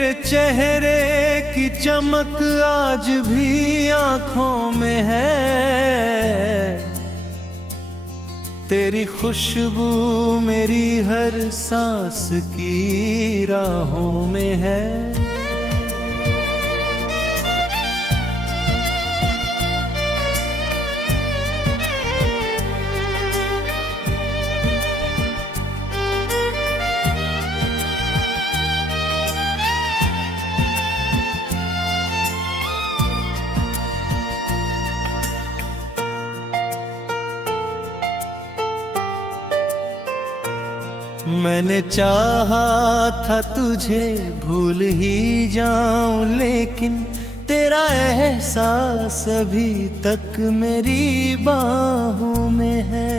तेरे चेहरे की चमक आज भी आंखों में है, तेरी खुशबू मेरी हर सांस की राहों में है। मैंने चाहा था तुझे भूल ही जाऊं, लेकिन तेरा एहसास अभी तक मेरी बाहों में है।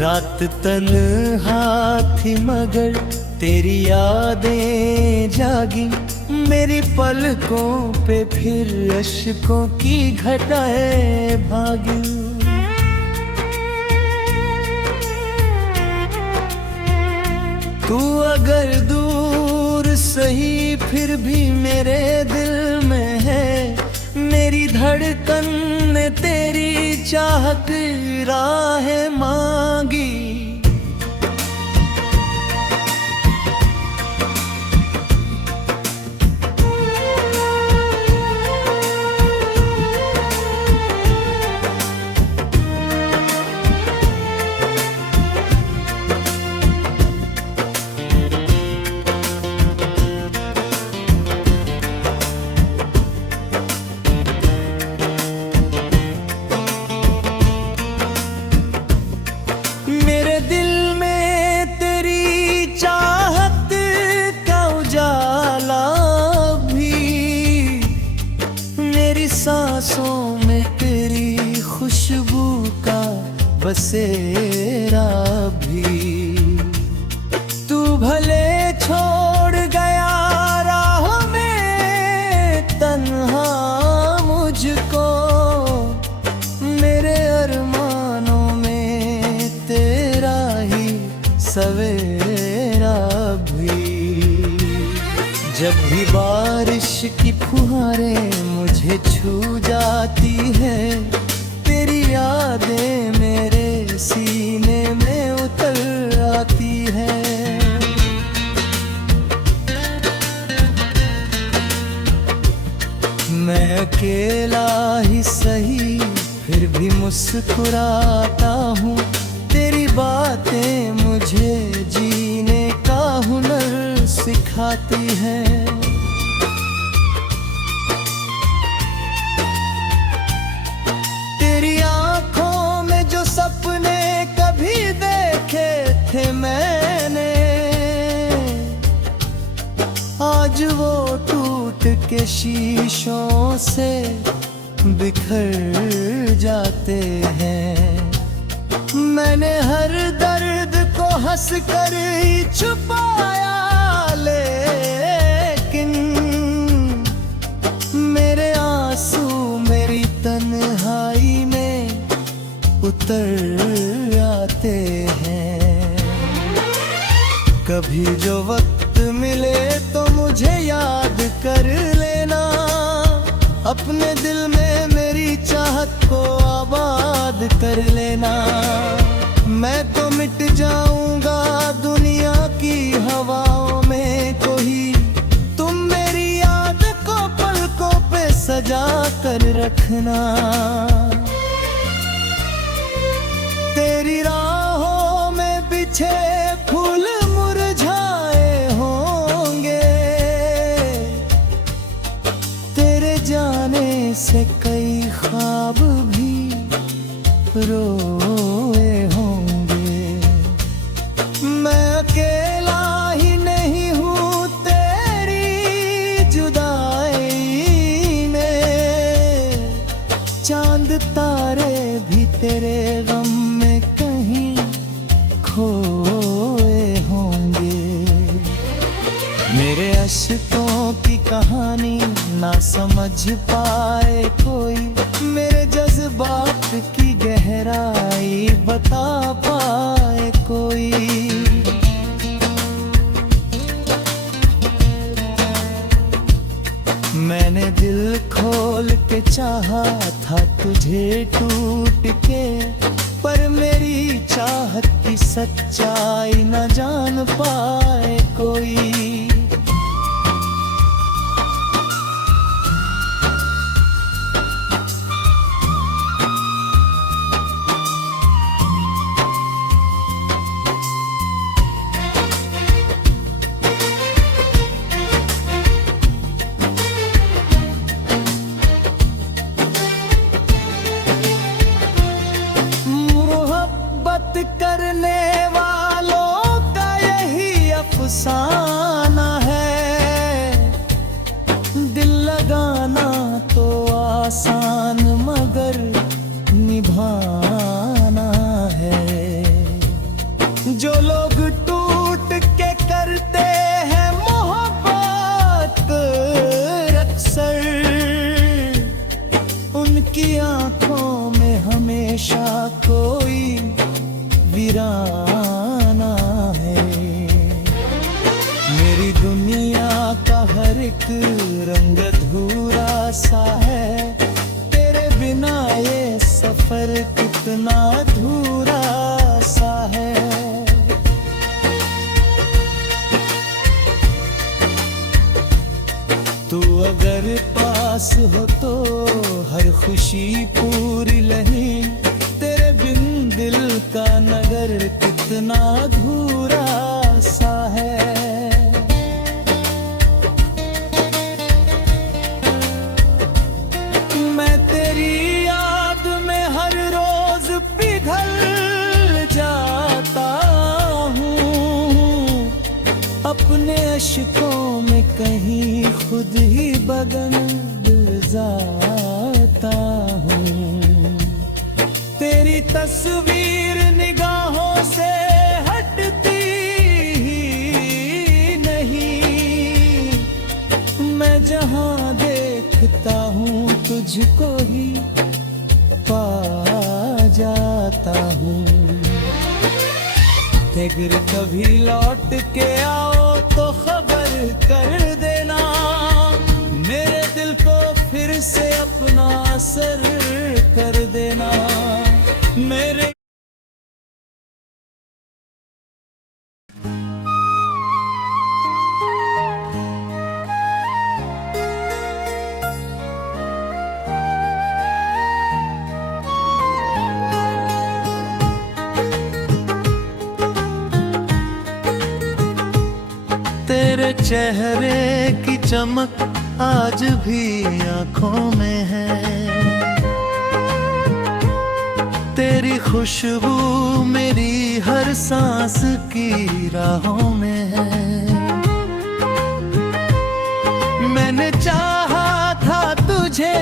रात तन्हा थी मगर तेरी यादें जागी, मेरी पलकों पे फिर अश्कों की घटाएं भागी। तू अगर दूर सही फिर भी मेरे दिल में है, मेरी धड़कन ने तेरी चाहत राहें मांगी। सांसों में तेरी खुशबू का बसेरा भी। तू भले छोड़ गया राह में तन्हा मुझको, मेरे अरमानों में तेरा ही सवेरा भी। जब भी बारिश की फुहारें मुझे छू जाती है, तेरी यादें मेरे सीने में उतर आती है। मैं अकेला ही सही फिर भी मुस्कुराता हूँ, तेरी बातें मुझे जीने का हुनर सिखाती है। तेरी आंखों में जो सपने कभी देखे थे मैंने, आज वो टूट के शीशों से बिखर जाते हैं। मैंने हर दर्द को हंस कर ही छुपाया, लेकिन मेरे आंसू मेरी तन्हाई में उतर आते हैं। कभी जो वक्त मिले तो मुझे याद कर लेना, अपने दिल में मेरी चाहत को आबाद कर लेना। मैं तो मिट जाऊंगा दुनिया की हवाओं में, कोई तुम मेरी याद को पलकों पे सजा कर रखना। तेरी राहों में बिछे फूल मुरझाए होंगे, तेरे जाने से कई ख्वाब भी रोए होंगे। मैं अकेला ही नहीं हूँ तेरी जुदाई में, चांद तारे भी तेरे गम में कहीं खोए होंगे। मेरे अश्कों की कहानी ना समझ पाए कोई, मेरे जज्बात की गहराई बता पाए कोई। मैंने दिल खोल के चाहा था तुझे टूट के, पर मेरी चाहत की सच्चाई न जान पाए कोई। करने वालों का यही अफसाना है, दिल लगाना तो आसान मगर निभाना है। जो लोग टूट के करते हैं मोहब्बत अक्सर, उनकी आंखों में हमेशा कोई वीराना है। मेरी दुनिया का हर एक रंग अधूरा सा है, तेरे बिना ये सफर कितना अधूरा सा है। तू अगर पास हो तो हर खुशी पूरी लही, तेरे बिन दिल का नगर कितना अधूरा सा है। मैं तेरी याद में हर रोज पिघल जाता हूँ, अपने अश्कों में कहीं खुद ही बदल जाता हूँ। तेरी तस्वीर निगाहों से हटती ही नहीं, मैं जहां देखता हूँ तुझको ही पा जाता हूँ। अगर कभी लौट के आओ तो खबर कर देना, मेरे दिल को फिर से अपना असर कर देना। मेरे तेरे चेहरे की चमक आज भी आंखों में है, तेरी खुशबू मेरी हर सांस की राहों में है। मैंने चाहा था तुझे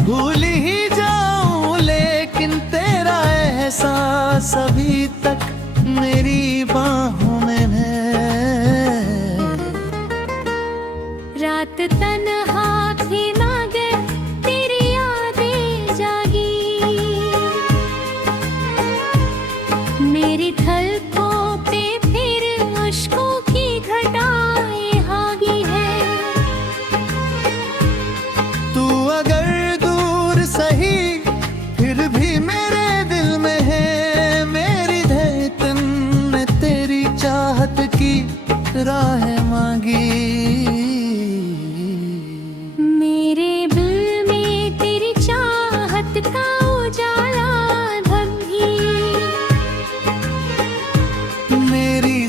भूल ही जाऊं, लेकिन तेरा एहसास अभी तक मेरी बाहों में है। रात तन्हा थी नागे तेरी यादें जागी, मेरी थलकों पे फिर अश्कों की घटाएं हागी है। तू अगर दूर सही फिर भी मेरे दिल में है, मेरी धड़कन में तेरी चाहत की राहें मांगी।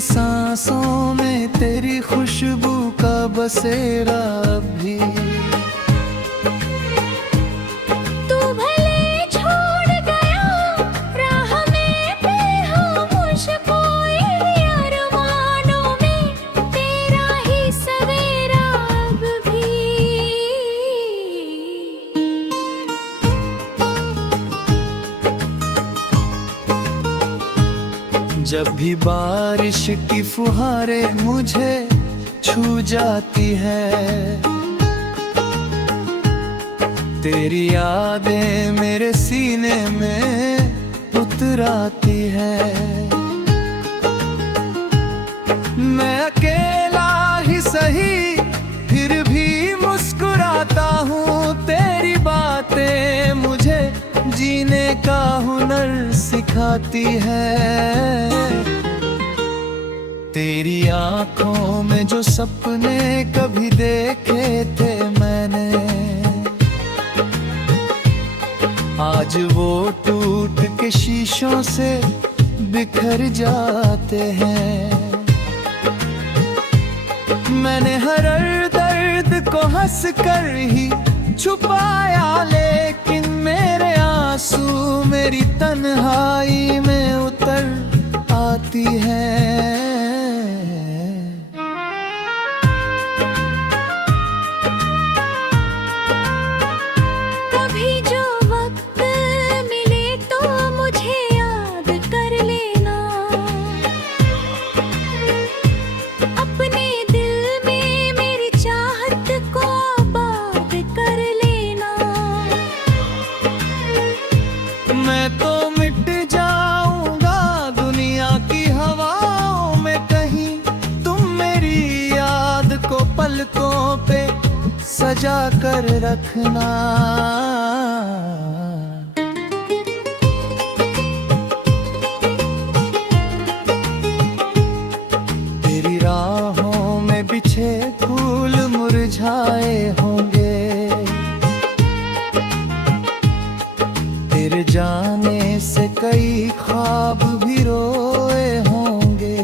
सांसों में तेरी खुशबू का बसेरा भी। तू भले छोड़ गया राह में बेखामोश, कोई अरमानों में तेरा ही सवेरा अब भी। जब भी बारिश की फुहारें मुझे छू जाती है, तेरी यादें मेरे सीने में उतर आती है। मैं अकेला ही सही फिर भी मुस्कुराता हूँ। तेरी बातें मुझे जीने का हुनर सिखाती है। तेरी आंखों में जो सपने कभी देखे थे मैंने, आज वो टूट के शीशों से बिखर जाते हैं। मैंने हर दर्द को हंस कर ही छुपाया, लेकिन मेरे आंसू मेरी तन्हाई में उतर आती है। कभी जो वक्त मिले तो मुझे याद कर लेना, अपने दिल में मेरी चाहत को आबाद कर लेना। मैं तो मिट जाऊंगा दुनिया की हवाओं में कहीं, तुम मेरी याद को पलकों पे सजा कर रखना। तेरी राहों में बिछे फूल मुरझाए होंगे, तेरे जाने से कई ख्वाब भी रोए होंगे।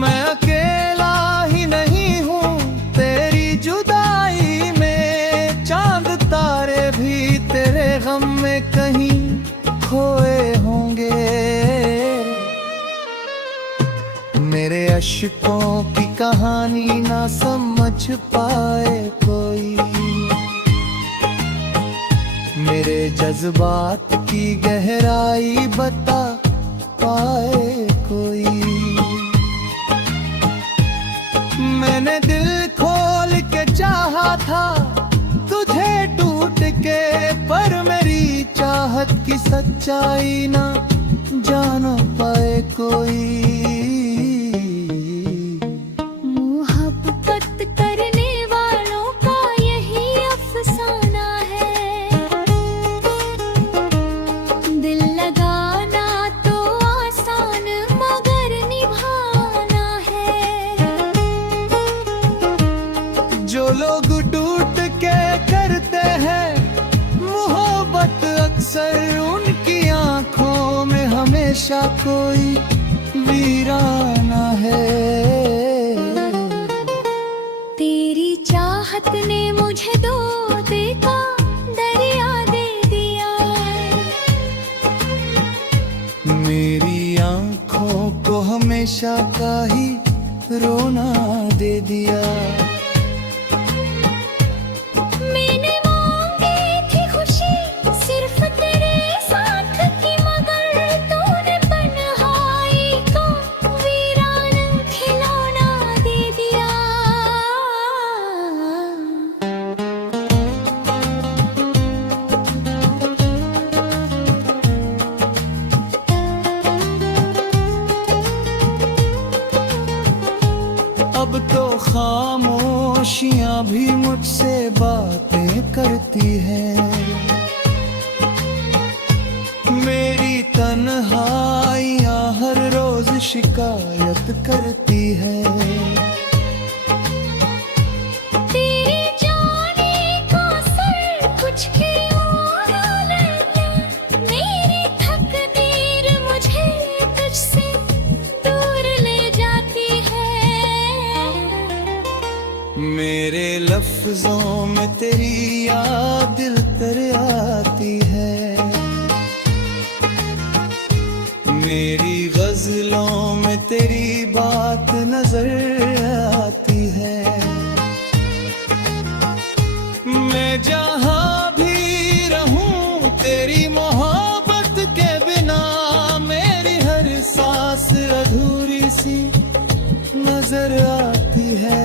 मैं अकेला ही नहीं हूँ तेरी जुदाई में, चांद तारे भी तेरे गम में कहीं खोए होंगे। मेरे अश्कों की कहानी ना समझ पाए कोई, मेरे जज्बात की गहराई बता पाए कोई। मैंने दिल खोल के चाहा था तुझे टूट के, पर मेरी चाहत की सच्चाई ना जान पाए कोई। मोहब्बत करने वालों का यही अफसाना है, दिल लगाना तो आसान मगर निभाना है। जो लोग टूट के करते हैं मोहब्बत, अक्सर उनकी आंखों में हमेशा कोई वीराना है। तेरी चाहत ने मुझे दो का दरिया दे दिया, मेरी आंखों को हमेशा का ही रोना दे दिया। मैंने मांगी थी खुशी सिर्फ तेरे साथ की, मगर तूने तन्हाई को वीरान खिलौना दे दिया। अब तो खामोशियां भी मुझसे बातें करती हैं, मेरी तन्हाइयां हर रोज शिकायत करती है। तेरे जाने का सर कुछ के और लगता, मेरी तकदीर मुझे तुझसे दूर ले जाती है। मेरे लफ्जों में तेरी याद दिल तर आती है, मेरी गजलों में तेरी बात नजर आती है। मैं जहाँ भी रहूं तेरी मोहब्बत के बिना, मेरी हर सांस अधूरी सी नजर आती है।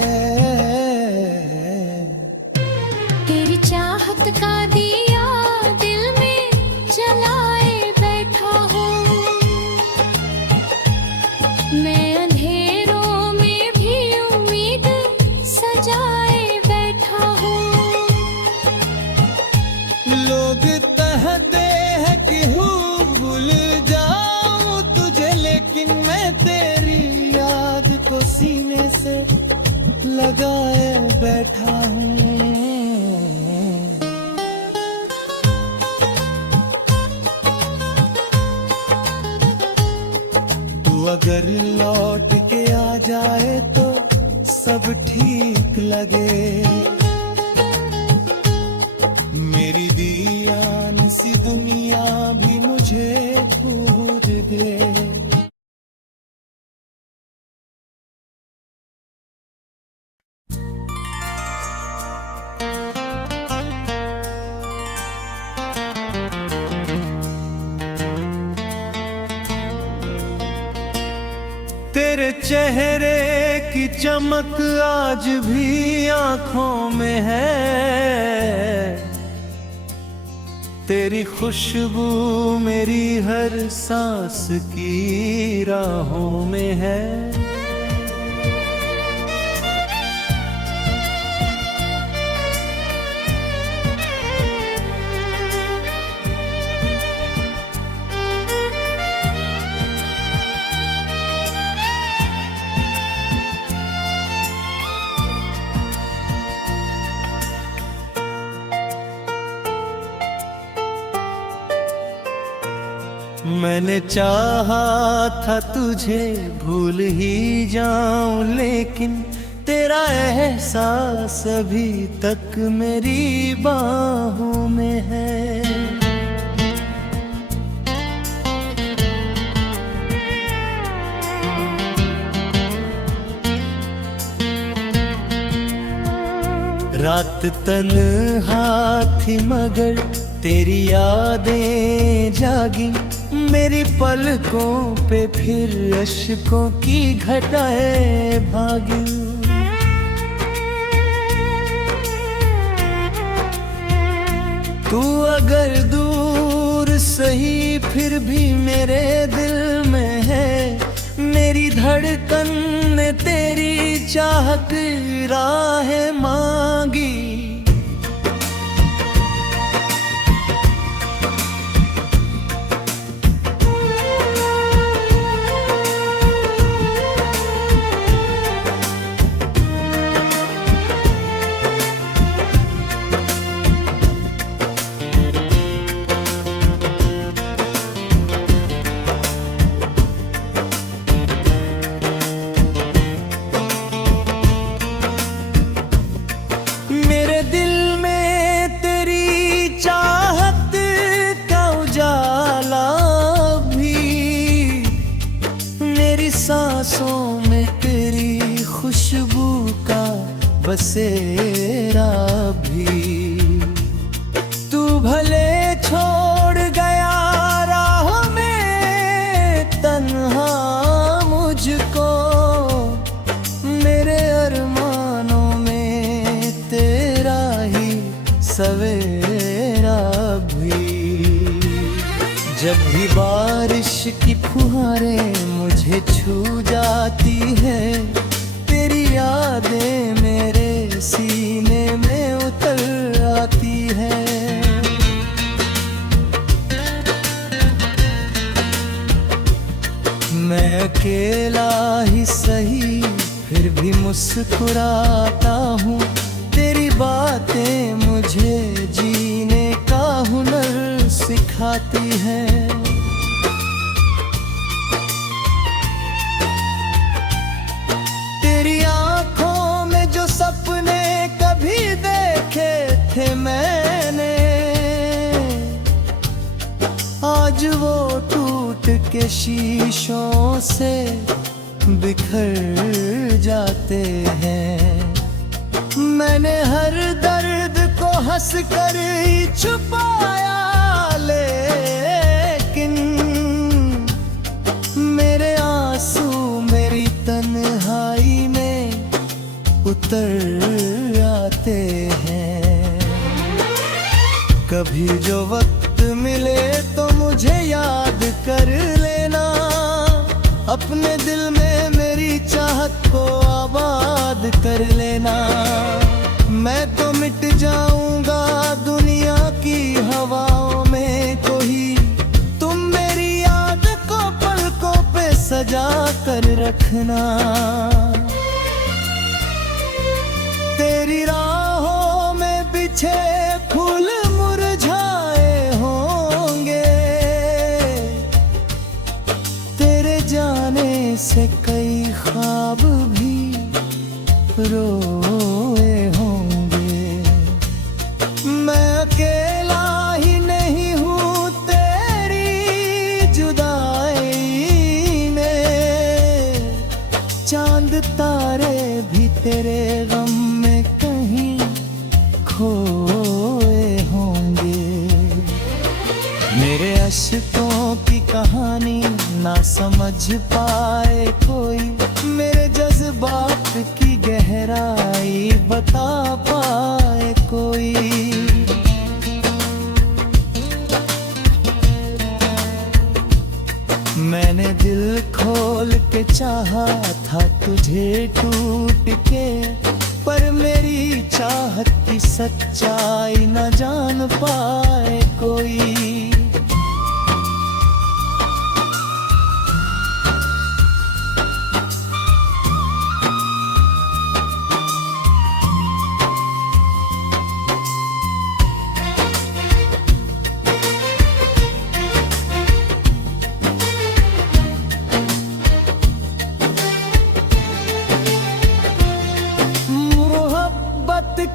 अगर लौट के आ जाए तो सब ठीक लगे, मेरी दीवान सी दुनिया भी मुझे भूल दे। तेरे चेहरे की चमक आज भी आंखों में है, तेरी खुशबू मेरी हर सांस की राहों में है। मैंने चाहा था तुझे भूल ही जाऊं, लेकिन तेरा एहसास अभी तक मेरी बाहों में है। रात तन्हा थी मगर तेरी यादें जागी, मेरी पलकों पे फिर अश्कों की घटाएं भागी। तू अगर दूर सही फिर भी मेरे दिल में है, मेरी धड़कन ने तेरी चाहत राहें मांगी। सांसों में तेरी खुशबू का बसेरा भी। तू भले छोड़ गया राह में तन्हा मुझको, मेरे अरमानों में तेरा ही सवेरा भी। जब भी बारिश की फुहारें मुझे छू जाती है, तेरी यादें मेरे सीने में उतर आती है। मैं अकेला ही सही फिर भी मुस्कुराता हूँ, तेरी बातें मुझे जीने का हुनर सिखाती है। तेरी आंखों में जो सपने कभी देखे थे मैंने, आज वो टूट के शीशों से बिखर जाते हैं। मैंने हर दर्द को हंस कर ही छुपाया, लेकिन मेरे आंसू मेरी तन्हाई में उतर आते हैं। कभी जो वक्त मिले तो मुझे याद कर लेना, अपने दिल में मेरी चाहत को आबाद कर लेना। मैं तो मिट जाऊंगा दुनिया की हवाओं में, कोई तुम मेरी याद को पलकों पे सजा कर रखना। तेरी राहों में बिछे फूल मुरझाए होंगे, तेरे जाने से कई ख्वाब भी रोए होंगे। मैं अकेला ही नहीं हूँ तेरी जुदाई में, चांद तारे भी तेरे गम में कहीं खोए होंगे। मेरे अश्कों की कहानी ना समझ पाए कोई, मेरे जज्बात की गहराई बता पाए कोई। मैंने दिल खोल के चाहा था तुझे टूट के, पर मेरी चाहत की सच्चाई न जान पाए कोई।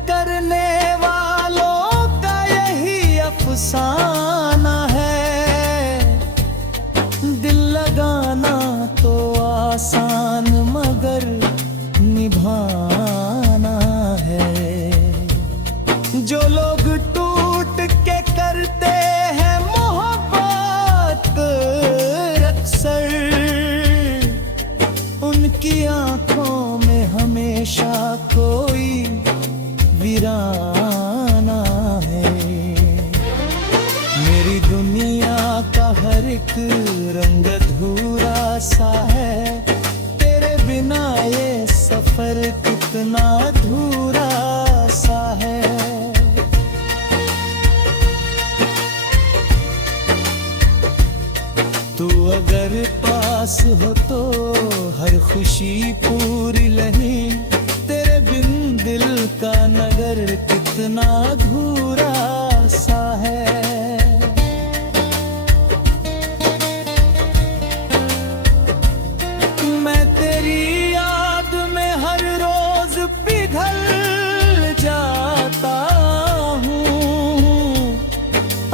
करने वालों का यही अफसाना है, दिल लगाना तो आसान मगर निभाना है। जो लोग टूट के करते हैं मोहब्बत अक्सर, उनकी आंखों में हमेशा कोई वीराना है। मेरी दुनिया का हर एक रंग अधूरा सा है, तेरे बिना ये सफर कितना अधूरा सा है। तू अगर पास हो तो हर खुशी पूरी नहीं, तेरे बिन दिल का नगर कितना अधूरा सा है। मैं तेरी याद में हर रोज पिघल जाता हूँ,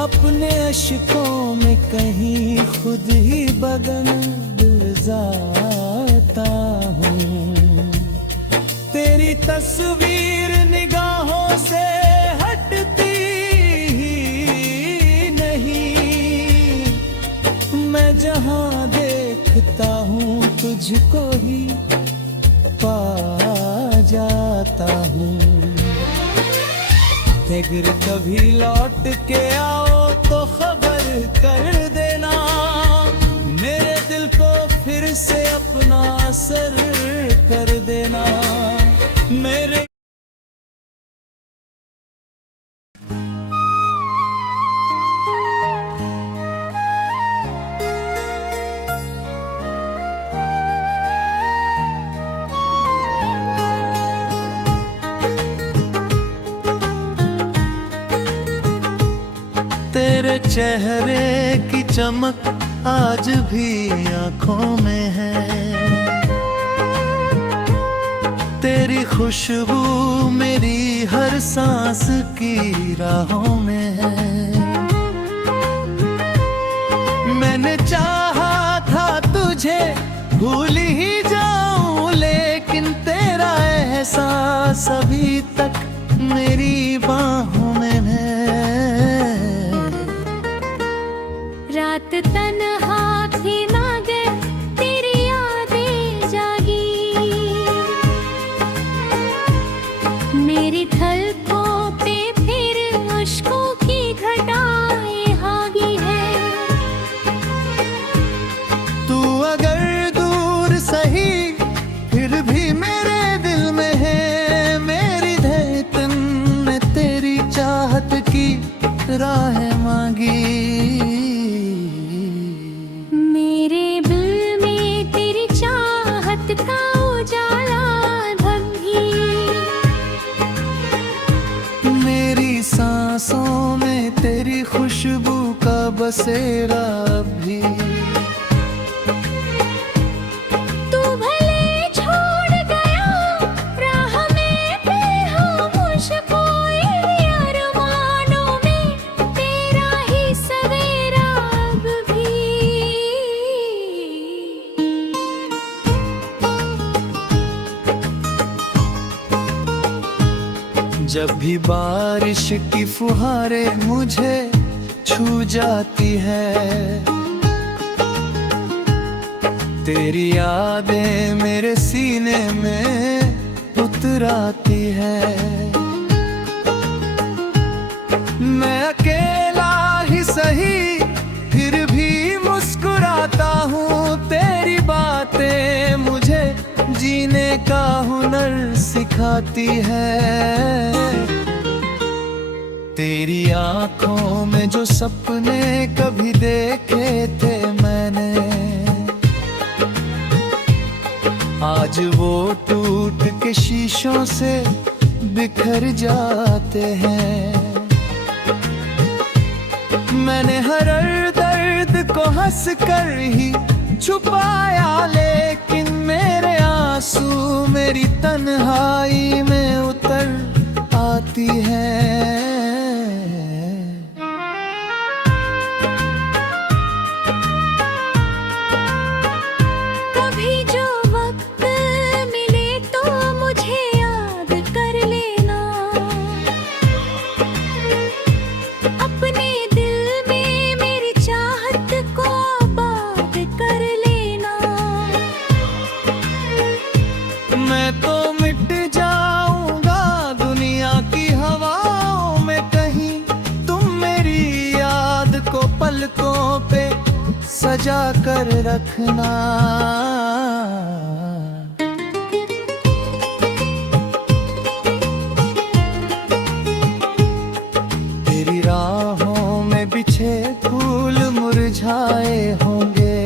अपने अश्कों में कहीं खुद ही बदल जाता हूँ। तेरी तस्वीर निगाहों से हटती ही नहीं, मैं जहाँ देखता हूँ तुझको ही पा जाता हूँ। अगर कभी लौट के आओ तो खबर कर देना, मेरे दिल को फिर से अपना असर कर देना। मेरे तेरे चेहरे की चमक आज भी आंखों में है, तेरी खुशबू मेरी हर सांस की राहों में है। मैंने चाहा था तुझे भूल ही जाऊं, लेकिन तेरा एहसास अभी तक मेरी बाहों में है। रात तन्हा थी नागे तेरी यादें जागी, मेरी थलकों पे फिर अश्कों की घटाएं हागी है। तू अगर दूर सही फिर भी मेरे दिल में है, मेरी धड़कन ने तेरी चाहत की राहें मांगी। का उजाला भंगी, मेरी सांसों में तेरी खुशबू का बसेरा भी। तू जब भी बारिश की फुहारें मुझे छू जाती है, तेरी यादें मेरे सीने में उतर आती है। मैं अकेला ही सही फिर भी मुस्कुराता हूँ, तेरी बातें मुझे जीने का हुनर सिखाती है। तेरी आंखों में जो सपने कभी देखे थे मैंने, आज वो टूट के शीशों से बिखर जाते हैं। मैंने हर दर्द को हंस कर ही छुपाया, लेकिन मेरे आंसू मेरी तन्हाई में उतर आती है। कभी जो वक्त मिले तो मुझे याद कर लेना, अपने दिल में मेरी चाहत को आबाद कर लेना। मैं तो मिट जाऊंगा दुनिया की हवाओं में कहीं, तुम मेरी याद को पलकों पे सजा कर रखना। तेरी राहों में बिछे फूल मुरझाए होंगे,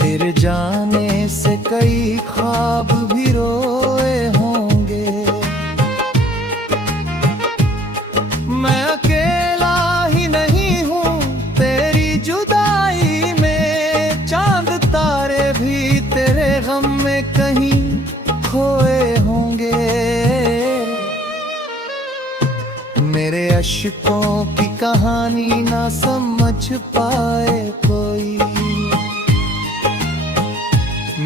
तेरे जाने से कई ख्वाब भी रोए होंगे। मैं अकेला ही नहीं हूँ तेरी जुदाई में, चांद तारे भी तेरे गम में कहीं खोए होंगे। मेरे अश्कों की कहानी ना समझ पाए कोई,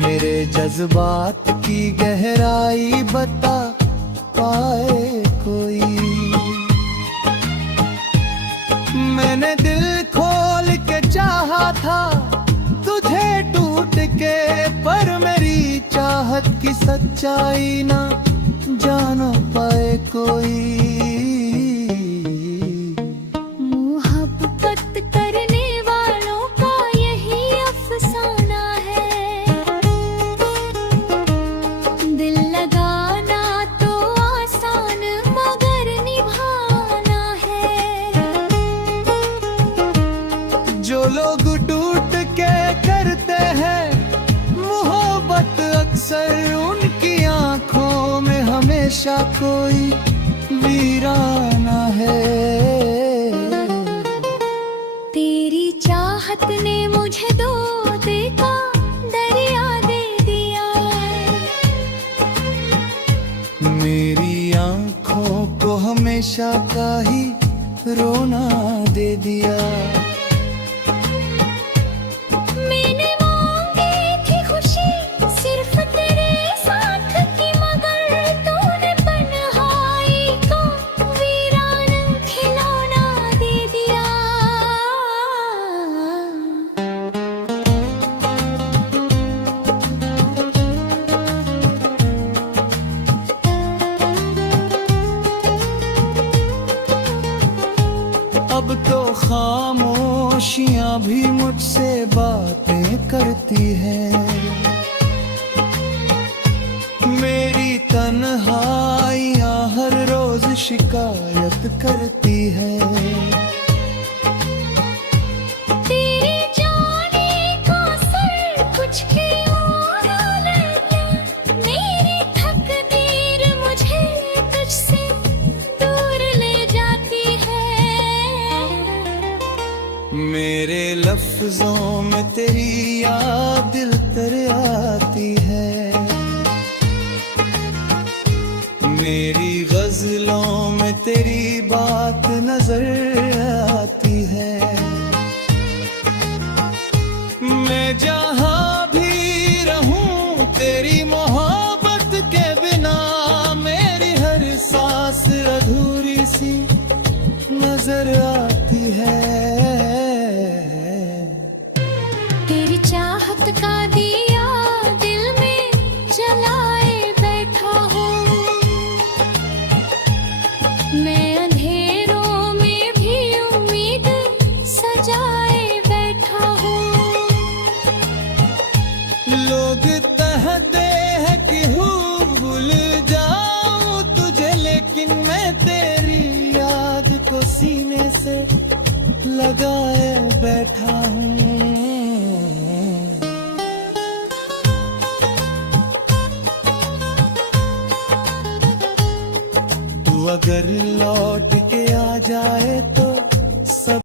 मेरे जज्बात की गहराई बता पाए कोई। मैंने दिल खोल के चाहा था तुझे टूट के, पर मेरी चाहत की सच्चाई ना जान पाए कोई। मोहब्बत करने वालों का यही अफसाना है, दिल लगाना तो आसान मगर निभाना है। जो लोग टूट के करते हैं मोहब्बत, अक्सर उनकी आंखों में हमेशा कोई वीराना है। तेरी चाहत ने मुझे दो का दरिया दे दिया, मेरी आंखों को हमेशा का ही रोना दे दिया। मैंने मांगी थी खुशी सिर्फ तेरे साथ की, मगर तूने तन्हाई को वीरान खिलौना दे दिया। अब तो खामोशियां भी मुझसे बातें करती हैं, मेरी तन्हाइयां हर रोज शिकायत करती है। तेरे जाने का सर कुछ के और लगा, मेरी तकदीर मुझे तुझसे दूर ले जाती है। मेरे लफ्जों में तेरी याद दिल तर आती है, मेरी गजलों में तेरी बात नजर आती है। मैं जहाँ भी रहूं तेरी मोहब्बत के बिना नजर आती है। तेरी चाहत का दिया दिल में जलाए बैठा हूँ, मैं अंधेरों में भी उम्मीद सजाए बैठा हूँ। लोग कहते हैं कि हूँ भूल जाऊं तुझे, लेकिन मैं तेरी याद को सीने से लगाए बैठा हूँ। तू अगर लौट